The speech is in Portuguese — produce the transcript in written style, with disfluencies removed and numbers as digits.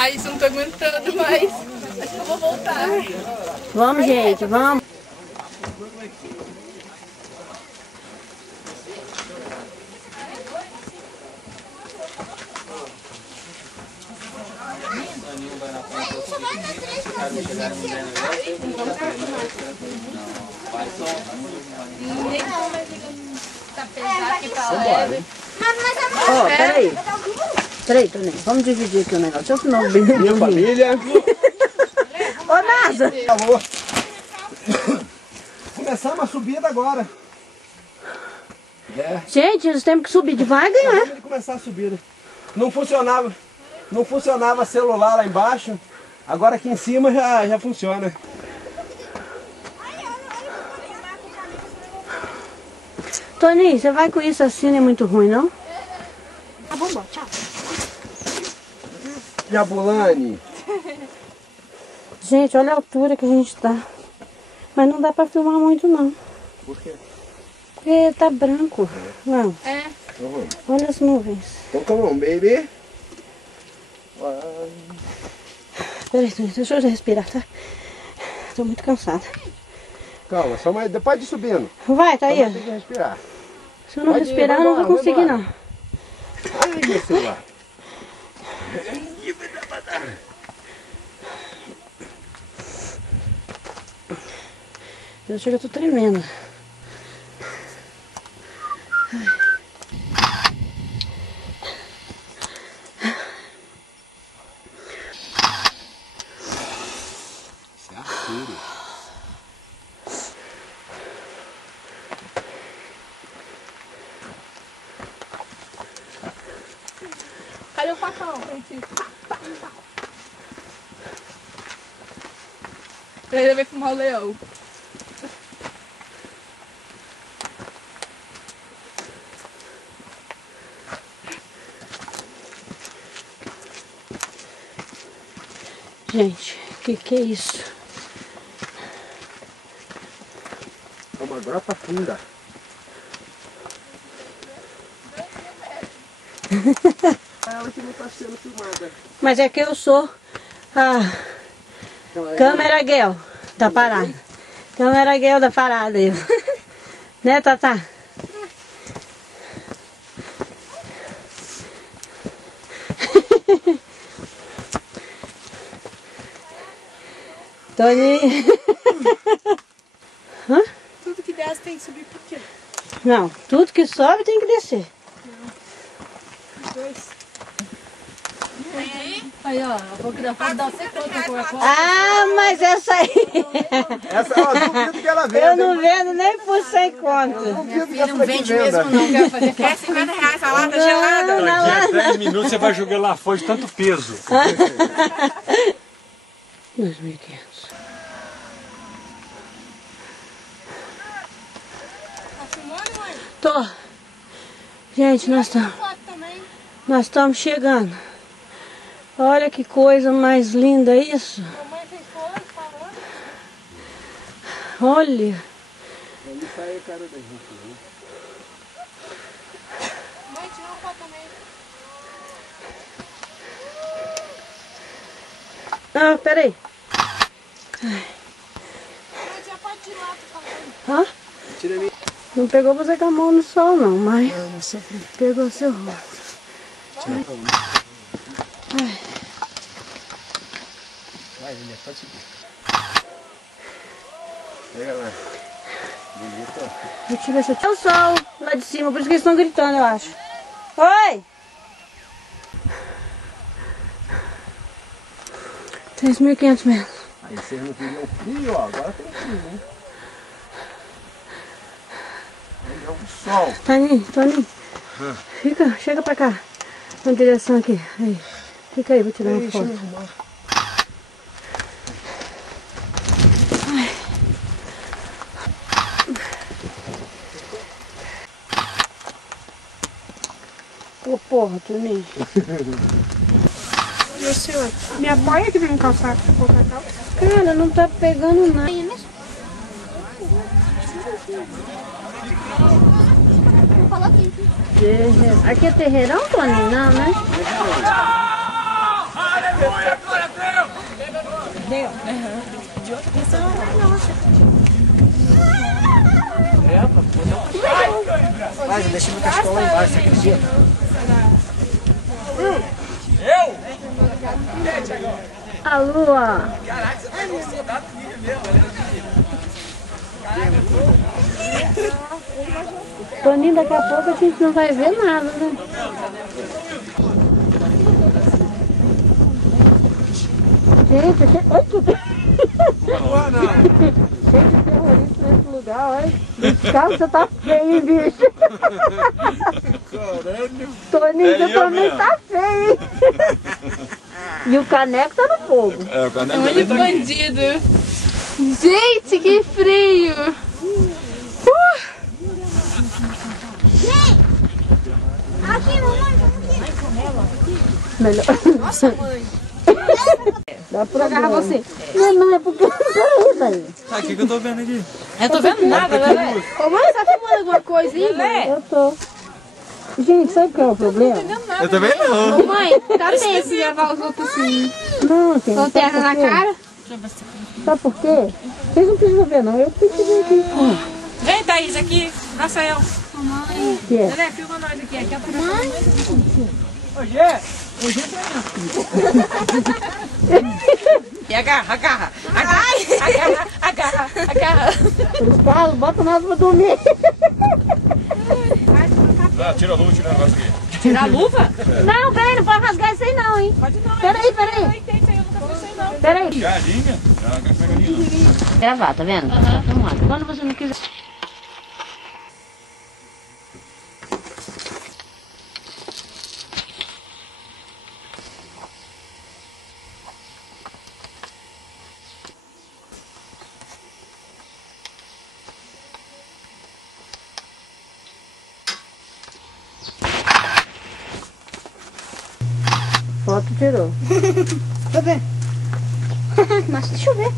Ai, isso eu não tô aguentando mais. Acho que eu vou voltar. Vamos, gente, vamos. Tá pesado aqui pra leve. Ó, peraí. Peraí, Toninho. Vamos dividir aqui o negócio. Deixa eu filmar o bebê. Minha família. Ô, Nasa! Alô. Começamos a subida agora. Gente, nós temos que subir devagar. Acabamos de começar a subida. Não funcionava celular lá embaixo. Agora aqui em cima já funciona. Toninho, você vai com isso assim, não é muito ruim, não? Tá bom, tchau. Jabulani. Gente, olha a altura que a gente tá. Mas não dá pra filmar muito, não. Por quê? Porque tá branco. Não. É. Olha as nuvens. Então, come on, baby. Peraí, Toninho, deixa eu respirar, tá? Tô muito cansada. Calma, só mais depois de subindo. Vai, tá aí. Só tem que respirar. Se eu não Pode ir, respirar, vai eu não vou embora, conseguir, vai não. Ai, meu celular. Eu acho que eu tô tremendo. Isso é Arturo. Cadê o facão, gente? Pra ele ver como é o leão. Gente, que é isso? É uma grota funda. Ela que não está sendo filmada. Mas é que eu sou a câmera girl da parada. Câmera girl da parada. Eu. Né, Tatá? Toninho. Hã? Tudo que desce tem que subir por quê? Não, tudo que sobe tem que descer. Aí, ó, vou dar você conta com a coisa. Ah, mas essa aí. Essa, ó, duvido que ela venda. Eu não vendo nem por 100 conto. Duvido que essa daqui venda. Quer 50 reais a lata gelada? Daqui a 10 minutos você vai jogar lá fora de tanto peso. 2.500. Tá filmando, mãe? Tô. Gente, nós estamos chegando. Olha que coisa mais linda isso. Mamãe fez foto, falando. Olha. Ali sai a cara da gente, né? Mãe, tirou uma foto também. Ah, peraí. Mãe, já pode tirar, tô falando. Hã? Tira a minha. Não pegou você com a mão no sol, não, mas Não sofri. pegou seu rosto. Tira a mão. Ai. Vai, Lilian, pode subir. Pega lá. Bonito. Deixa eu ver se eu... É o sol lá de cima, por isso que eles estão gritando, eu acho. Oi! 3.500 metros. Aí vocês não queriam frio, ó. Agora tem frio, né? Aí é o sol. Toninho. Chega pra cá. Na direção aqui. Aí. Fica aí, vou tirar uma foto. Ai. Ô, porra, Toninho. Meu senhor, me apoia aqui pra me calçar, pra colocar a calça. Cara, não tá pegando nada. Aqui é terreirão, Toninho? Não, né? Mas eu deixei meu cachorro lá embaixo, você acredita? A lua. Toninho, daqui a pouco a gente não vai ver nada, né? Gente, olha que... Cheio de terrorista nesse lugar, olha. Esse carro você tá feio, bicho. Toninho, você também tá feio. E o caneco tá no fogo. É, o caneco Olha que bandido. Gente, que frio. Aqui, mamãe, Melhor. Nossa, mãe. Dá pra agarrar você. Não, é porque... Peraí, velho. Tá, o que eu tô vendo aqui? Eu tô vendo nada, Lelé. Ô, mãe, você tá filmando alguma coisa aí? Eu tô. Gente, sabe qual é o problema? Eu também não. Ô, mãe, tá tenso gravar os outros assim. Não, assim, Com terra na cara? Sabe por quê? Vocês não precisam ver, não. Eu preciso ver aqui. Vem, Thaís, aqui. Rafael. Que é? Lelé, filma nós aqui. Aqui é a E agarra. Agarra. Os carros botam nós pra dormir. Tá, tira a luva, tira o negócio aqui. Tirar a luva? Não, peraí, não pode rasgar isso aí não, hein? Pode não. Peraí. Eu nunca fiz isso aí, não. Peraí. Galinha? Ah, quer pegar galinha, não. Gravar, tá vendo? Tá filmando. Quando você não quiser... Foto tirou. Tá vendo? Mas deixa eu ver.